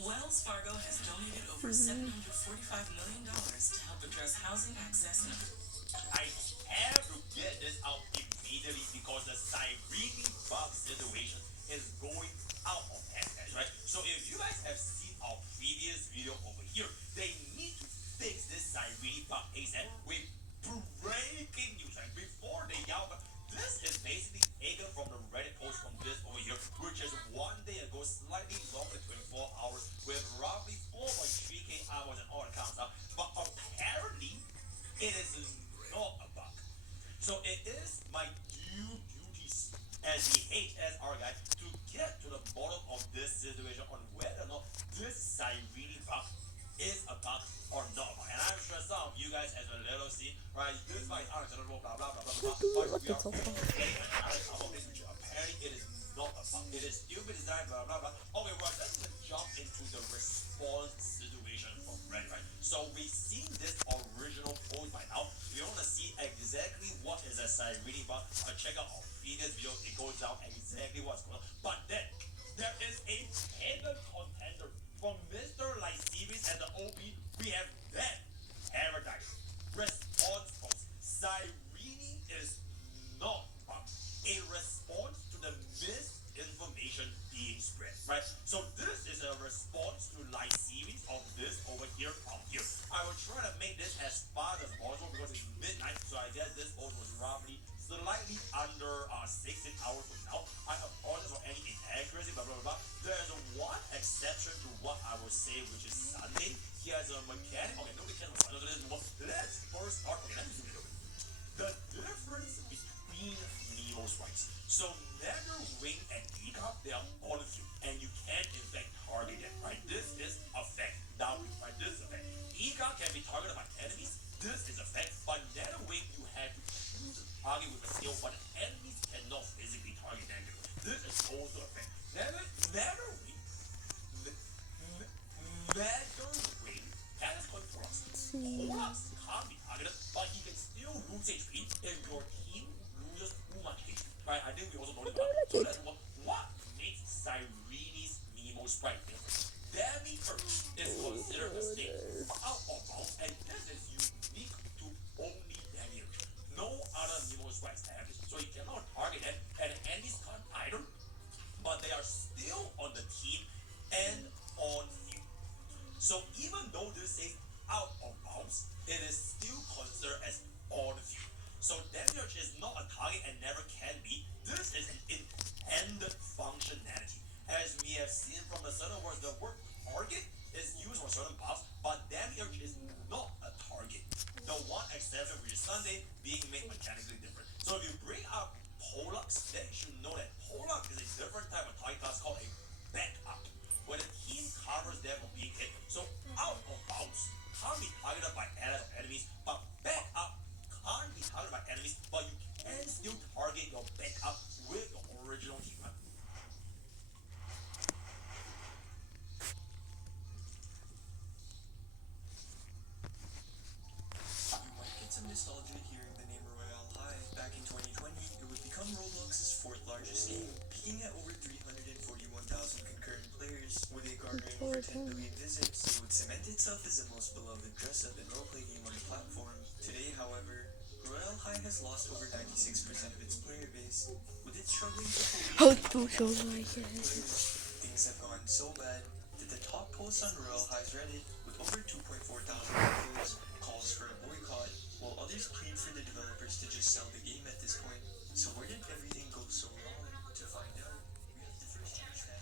Wells Fargo has donated over $745 million to help address housing access and I have to get this out immediately because the Cyrene bug situation is going out of hand, guys, right? So if you guys have seen our previous video over here, they need to fix this Cyrene bug ASAP with breaking news, right? Before they yell, this is basically taken from the Reddit post from this over here, which is one day ago, slightly longer than 24 hours, with roughly 4.3k hours and all accounts up. But apparently, it is not a bug. So it is my due duties as the HSR guy to get to the bottom of this situation on whether or not this Cyrene bug is a bug or not. And I'm sure some of you guys as a little see, right, this bug is unacceptable, blah blah blah blah blah. But we are getting an outcome of this, which apparently it is not a bug. It is stupid design, blah blah blah. Okay, well, let's jump into the response situation from Reddit, right? So we've seen this original post by now. We want to see exactly what is a Cyrene bug. Check out our previous video. It goes down exactly what's going on. But then there is a hidden contender from Mr. Lyceris and the OP. We have that paradise response post. Cyrene is not bug. A response to the misinformation being spread, right? So this is a response to Lyceris of this over here out here. I will try to make this as fast as possible because it's midnight, so I guess this post was roughly slightly under 16 hours from now. I apologize for any inaccuracy, blah blah blah. There's one exception to what I will say, which is Sunday. He has a mechanic. Okay, nobody cares about this. Let's first start. Okay, let me zoom in a bit. The difference between Nemo's rights. So Netherwing and Ecop, they are all of you, and you can in fact target them, right? This is a fact. Now, right? This is a fact. Ecop can be targeted by enemies. This is a fact. But Netherwing, you have to choose to target with a skill, but enemies cannot physically target them. This is also a fact. Netherwing has confirmed Horus can't be targeted, but he can still lose HP if your team loses too much HP. Right? I think we also know this. So let's what makes Cyrene billion visits, it would cement itself as the most beloved dress-up and roleplay game on the platform. Today, however, Royale High has lost over 96% of its player base, with it struggling to How fully to show my players. Things have gone so bad that the top posts on Royale High's Reddit, with over 2.4 thousand upvotes, calls for a boycott, while others plead for the developers to just sell the game at this point. So where did everything go so wrong? To find out, we have to first understand.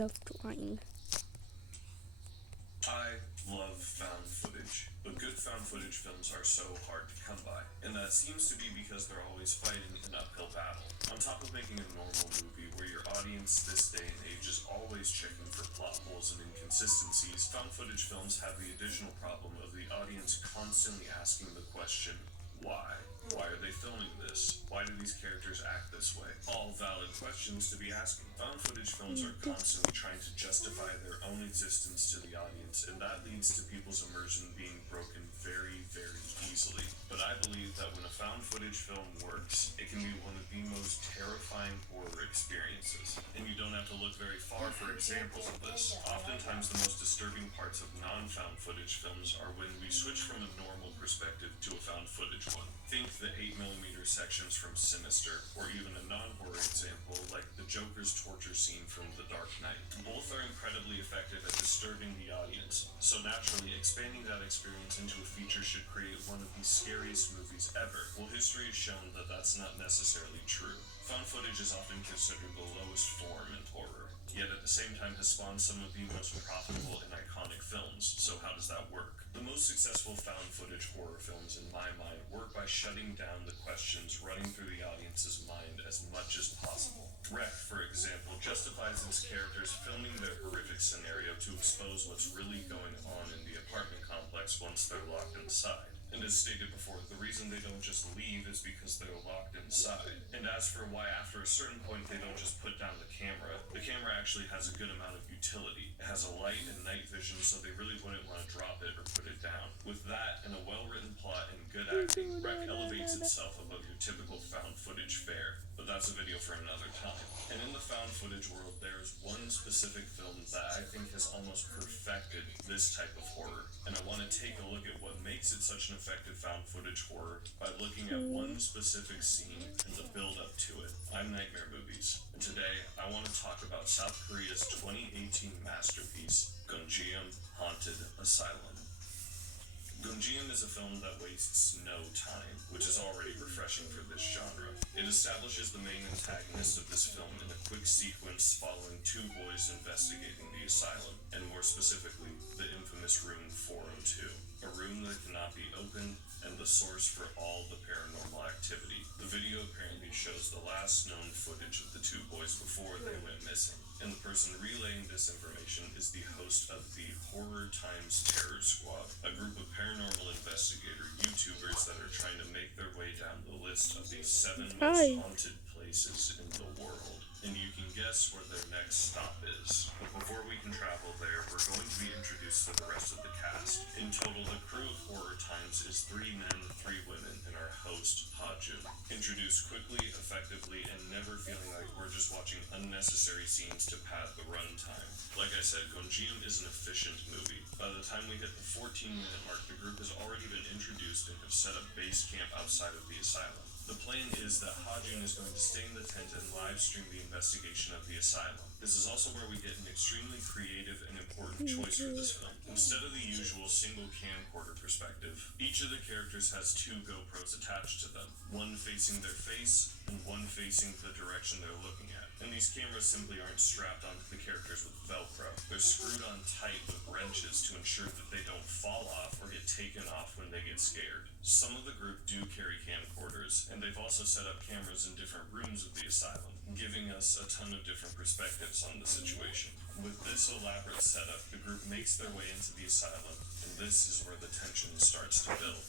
love drawing. I love found footage, but good found footage films are so hard to come by, and that seems to be because they're always fighting an uphill battle. On top of making a normal movie where your audience this day and age is always checking for plot holes and inconsistencies, found footage films have the additional problem of the audience constantly asking the question, why? Why are they filming this? Why do these characters act this way? All valid questions to be asking. Found footage films are constantly trying to justify their own existence to the audience, and that leads to people's immersion being broken very, very easily. But I believe that when a found footage film works, it can be one of the most terrifying horror experiences. And you don't have to look very far for examples of this. Oftentimes the most disturbing parts of non-found footage films are when we switch from a normal perspective to a found footage one. Think the 8mm sections from Sinister, or even a non-horror example like the Joker's torture scene from The Dark Knight. Both are incredibly effective at disturbing the audience, so naturally expanding that experience into a feature should create one of the scariest movies ever. Well, history has shown that that's not necessarily true. Found footage is often considered the lowest form in horror, yet at the same time has spawned some of the most profitable and iconic films. So how does that work? The most successful found footage horror films in my mind work by shutting down the questions running through the audience's mind as much as possible. Wreck, for example, justifies its characters filming their horrific scenario to expose what's really going on in the apartment complex once they're locked inside. And as stated before, the reason they don't just leave is because they're locked inside. And as for why after a certain point they don't just put down the camera actually has a good amount of utility. It has a light and night vision, so they really wouldn't want to drop it or put it down. With that and a well-written plot and good acting, Wreck elevates itself above your typical found footage fare. But that's a video for another time. And in the found footage world, there is one specific film that I think has almost perfected this type of horror. And I want to take a look at what makes it such an effective found footage horror by looking at one specific scene and the build up to it. I'm Nightmare Movies, and today I want to talk about South Korea's 2018 masterpiece, Gunjeom Haunted Asylum. Gunjeom is a film that wastes no time, which is already refreshing for this genre. It establishes the main antagonist of this film in a quick sequence following two boys investigating the asylum, and more specifically, the infamous Room 402, a room that cannot be opened and the source for all the paranormal activity. The video apparently shows the last known footage of the two boys before they went missing, and the person relaying this information is the host of the Horror Times Terror Squad, a group of paranormal investigator YouTubers that are trying to make their way down the list of the 7 most haunted places in the world. And you can guess where their next stop is. But before we can travel there, we're going to be introduced to the rest of the cast. In total, the crew of Horror Times is 3 men, 3 women, and our host, Ha-Jun. Introduced quickly, effectively, and never feeling like we're just watching unnecessary scenes to pad the runtime. Like I said, Gunjeom is an efficient movie. By the time we hit the 14-minute mark, the group has already been introduced and have set up base camp outside of the asylum. The plan is that Ha-Jun is going to stay in the tent and live stream the investigation of the asylum. This is also where we get an extremely creative and important choice for this film. Instead of the usual single camcorder perspective, each of the characters has 2 GoPros attached to them, one facing their face and one facing the direction they're looking at. And these cameras simply aren't strapped onto the characters with Velcro. They're screwed on tight with wrenches to ensure that they don't fall off or get taken off when they get scared. Some of the group do carry camcorders, and they've also set up cameras in different rooms of the asylum, giving us a ton of different perspectives on the situation. With this elaborate setup, the group makes their way into the asylum, and this is where the tension starts to build.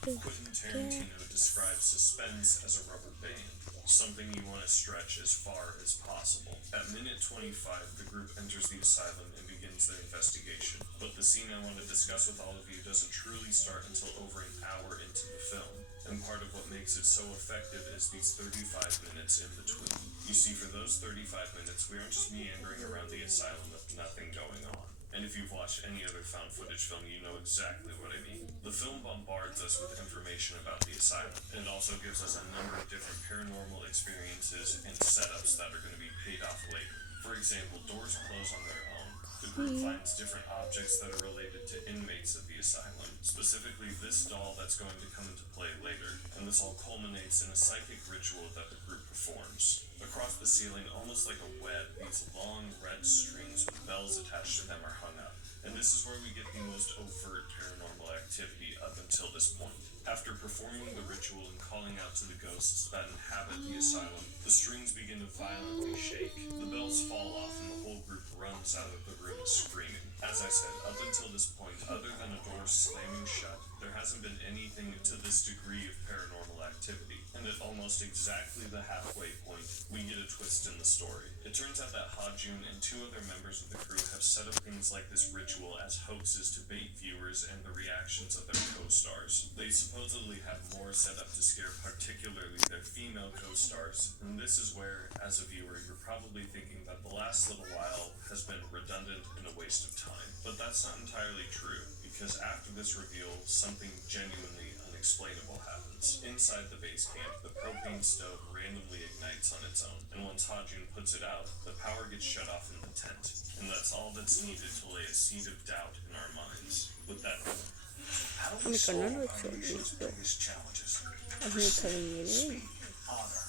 Quentin Tarantino describes suspense as a rubber band, something you want to stretch as far as possible. At minute 25, the group enters the asylum and begins their investigation, but the scene I want to discuss with all of you doesn't truly start until over an hour into the film, and part of what makes it so effective is these 35 minutes in between. You see, for those 35 minutes, we aren't just meandering around the asylum with nothing going on. And if you've watched any other found footage film, you know exactly what I mean. The film bombards us with information about the asylum, and it also gives us a number of different paranormal experiences and setups that are going to be paid off later. For example, doors close on their own. The group finds different objects that are related to inmates of the asylum, specifically this doll that's going to come into play later, and this all culminates in a psychic ritual that the group performs. Across the ceiling, almost like a web, these long red strings with bells attached to them are hung up, and this is where we get the most overt paranormal activity up until this point. After performing the ritual and calling out to the ghosts that inhabit the asylum, the strings begin to violently shake, the bells fall off, and the whole group runs out of the room screaming. As I said, up until this point, other than a door slamming shut, there hasn't been anything to this degree of paranormal activity, and at almost exactly the halfway point, we get a twist in the story. It turns out that Ha-Jun and two other members of the crew have set up things like this ritual as hoaxes to bait viewers and the reactions of their co-stars. They supposedly have more set up to scare particularly their female co-stars, and this is where, as a viewer, you're probably thinking that the last little while has been redundant and a waste of time. But that's not entirely true, because after this reveal, something genuinely unexplainable happens. Inside the base camp, the propane stove randomly ignites on its own, and once Ha-Jun puts it out, the power gets shut off in the tent, and that's all that's needed to lay a seed of doubt in our minds. With that, A mi canal lo he hecho visto. biggest challenges? A mi canal. Honor,